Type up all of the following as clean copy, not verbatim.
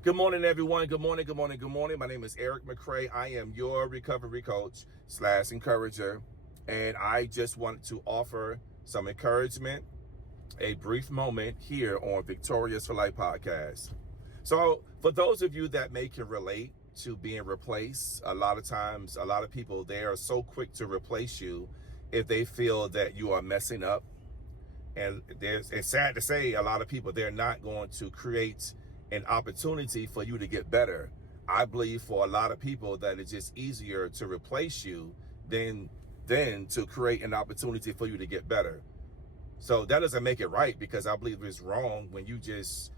Good morning, everyone. Good morning, good morning, good morning. My name is Eric McCray. I am your recovery coach slash encourager. And I just wanted to offer some encouragement, a brief moment here on Victorious for Life podcast. So for those of you that may can relate to being replaced, a lot of times, a lot of people, they are so quick to replace you if they feel that you are messing up. And it's sad to say, a lot of people, they're not going to create an opportunity for you to get better. I believe for a lot of people that it's just easier to replace you than to create an opportunity for you to get better. So that doesn't make it right, because I believe it's wrong when you just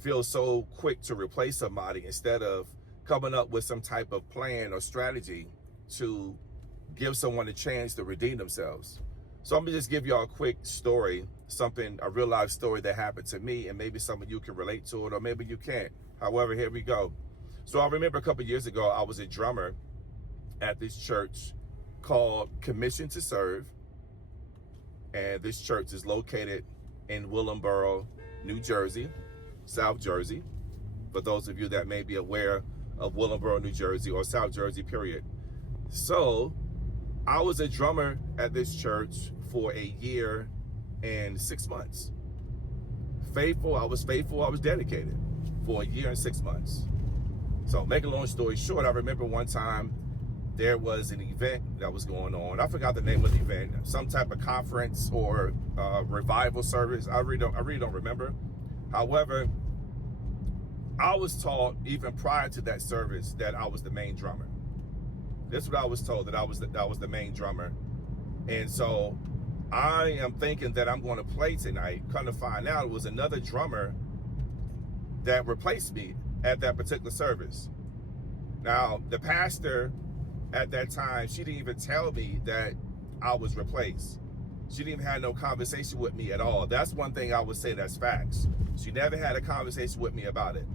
feel so quick to replace somebody instead of coming up with some type of plan or strategy to give someone a chance to redeem themselves. So I'm gonna just give y'all a quick story, a real life story that happened to me, and maybe some of you can relate to it, or maybe you can't. However, here we go. So I remember a couple of years ago, I was a drummer at this church called Commission to Serve. And this church is located in Willingboro, New Jersey, South Jersey. For those of you that may be aware of Willingboro, New Jersey, or South Jersey, period. So I was a drummer at this church for a year and 6 months. I was dedicated for a year and 6 months. So make a long story short, I remember one time there was an event that was going on. I forgot the name of the event, some type of conference or revival service. I really don't remember. However, I was taught even prior to that service that I was the main drummer. This is what I was told, that I was the main drummer. And so I am thinking that I'm going to play tonight. Come to find out, it was another drummer that replaced me at that particular service. Now, the pastor at that time, she didn't even tell me that I was replaced. She didn't even have no conversation with me at all. That's one thing I would say that's facts. She never had a conversation with me about it.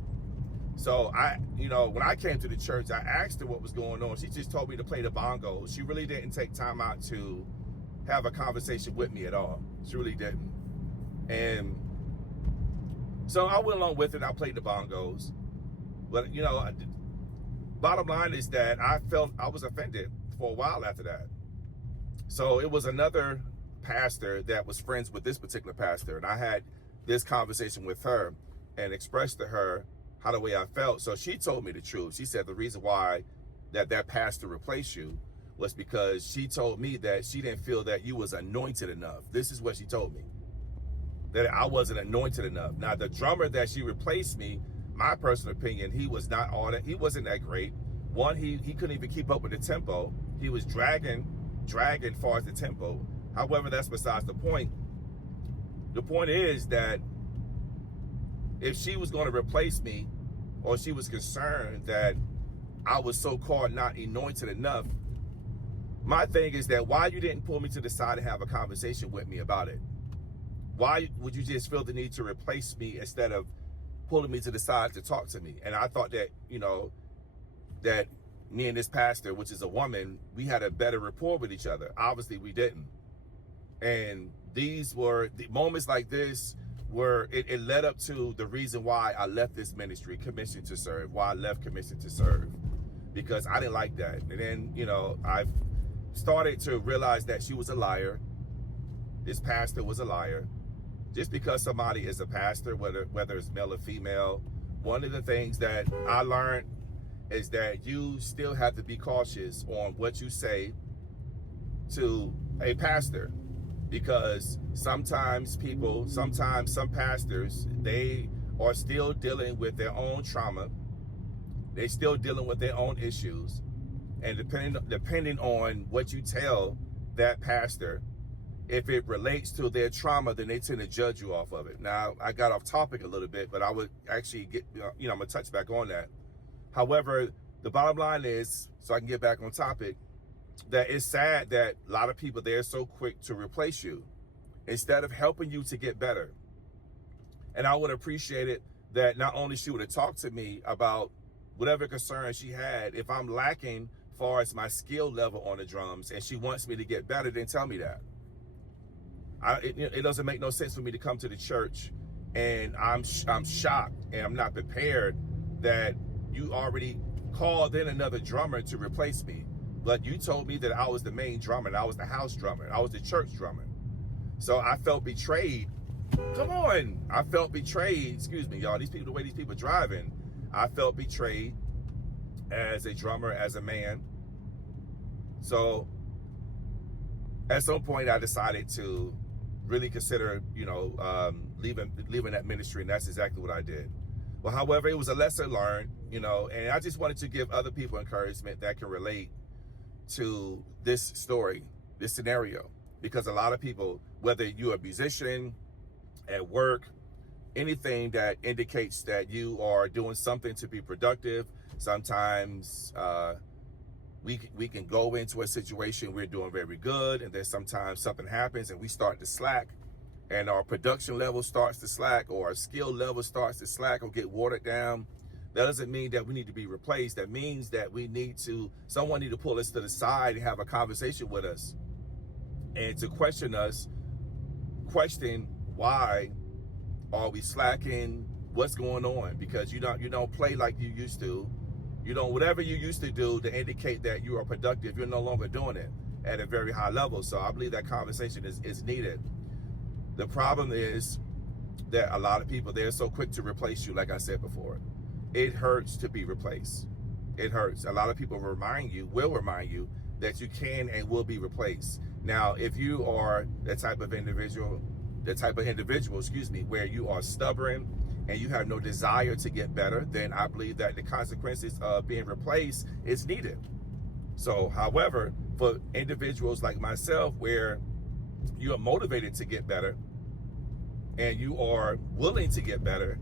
So when I came to the church, I asked her what was going on. She just told me to play the bongos. She really didn't take time out to have a conversation with me at all. She really didn't. And so I went along with it. I played the bongos. But, bottom line is that I felt I was offended for a while after that. So it was another pastor that was friends with this particular pastor. And I had this conversation with her and expressed to her how the way I felt. So she told me the truth. She said the reason why that pastor replaced you was because she told me that she didn't feel that you was anointed enough. This is what she told me, that I wasn't anointed enough. Now, the drummer that she replaced me, my personal opinion, he was not all that. He wasn't that great. One, he couldn't even keep up with the tempo. He was dragging far as the tempo. However, that's besides the point. The point is that if she was going to replace me, or she was concerned that I was so-called not anointed enough, my thing is that why you didn't pull me to the side and have a conversation with me about it? Why would you just feel the need to replace me instead of pulling me to the side to talk to me? And I thought that, that me and this pastor, which is a woman, we had a better rapport with each other. Obviously, we didn't. And these were the moments like this where it led up to the reason why I left this ministry, Commission to Serve, why I left Commission to Serve, because I didn't like that. And then, I've started to realize that she was a liar. This pastor was a liar. Just because somebody is a pastor, whether it's male or female, one of the things that I learned is that you still have to be cautious on what you say to a pastor. Because sometimes some pastors, they are still dealing with their own trauma. They're still dealing with their own issues. And depending on what you tell that pastor, if it relates to their trauma, then they tend to judge you off of it. Now, I got off topic a little bit, but I would actually I'm going to touch back on that. However, the bottom line is, so I can get back on topic, that it's sad that a lot of people, they're so quick to replace you instead of helping you to get better. And I would appreciate it that not only she would have talked to me about whatever concern she had, if I'm lacking far as my skill level on the drums and she wants me to get better, then tell me that. It doesn't make no sense for me to come to the church and I'm shocked and I'm not prepared that you already called in another drummer to replace me. But you told me that I was the main drummer, and I was the house drummer, I was the church drummer. So I felt betrayed. Come on. I felt betrayed. Excuse me, y'all. These people, the way these people are driving, I felt betrayed as a drummer, as a man. So at some point I decided to really consider, leaving that ministry, and that's exactly what I did. Well, however, it was a lesson learned, and I just wanted to give other people encouragement that can relate to this story, this scenario, because a lot of people, whether you're a musician, at work, anything that indicates that you are doing something to be productive, sometimes we can go into a situation we're doing very good, and then sometimes something happens and we start to slack, and our production level starts to slack, or our skill level starts to slack or get watered down. That doesn't mean that we need to be replaced. That means that someone need to pull us to the side and have a conversation with us, and to question why are we slacking, what's going on, because you don't play like you used to. Whatever you used to do to indicate that you are productive, you're no longer doing it at a very high level. So I believe that conversation is needed. The problem is that a lot of people, they're so quick to replace you. Like I said before, it hurts to be replaced. It hurts. A lot of people will remind you that you can and will be replaced. Now, if you are the type of individual, where you are stubborn and you have no desire to get better, then I believe that the consequences of being replaced is needed. So, however, for individuals like myself, where you are motivated to get better and you are willing to get better,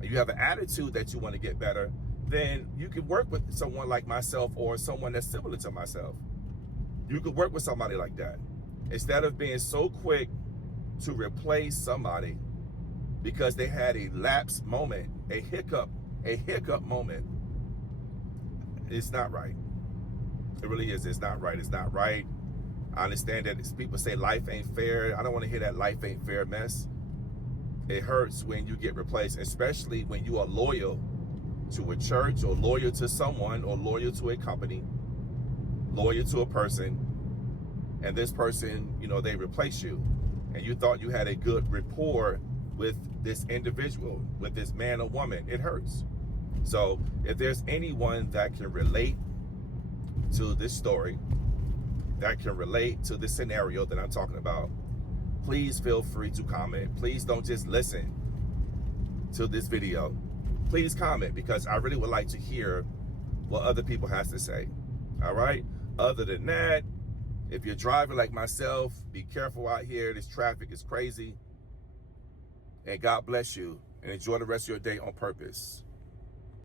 and you have an attitude that you want to get better, then you can work with someone like myself, or someone that's similar to myself. You could work with somebody like that, instead of being so quick to replace somebody because they had a lapse moment, a hiccup moment. It's not right. It really is. It's not right. It's not right. I understand that people say life ain't fair. I don't want to hear that life ain't fair mess. It hurts when you get replaced, especially when you are loyal to a church, or loyal to someone, or loyal to a company, loyal to a person, and this person, they replace you, and you thought you had a good rapport with this individual, with this man or woman. It hurts. So if there's anyone that can relate to this story, that can relate to this scenario that I'm talking about, please feel free to comment. Please don't just listen to this video. Please comment, because I really would like to hear what other people has to say. All right? Other than that, if you're driving like myself, be careful out here. This traffic is crazy. And God bless you, and enjoy the rest of your day on purpose.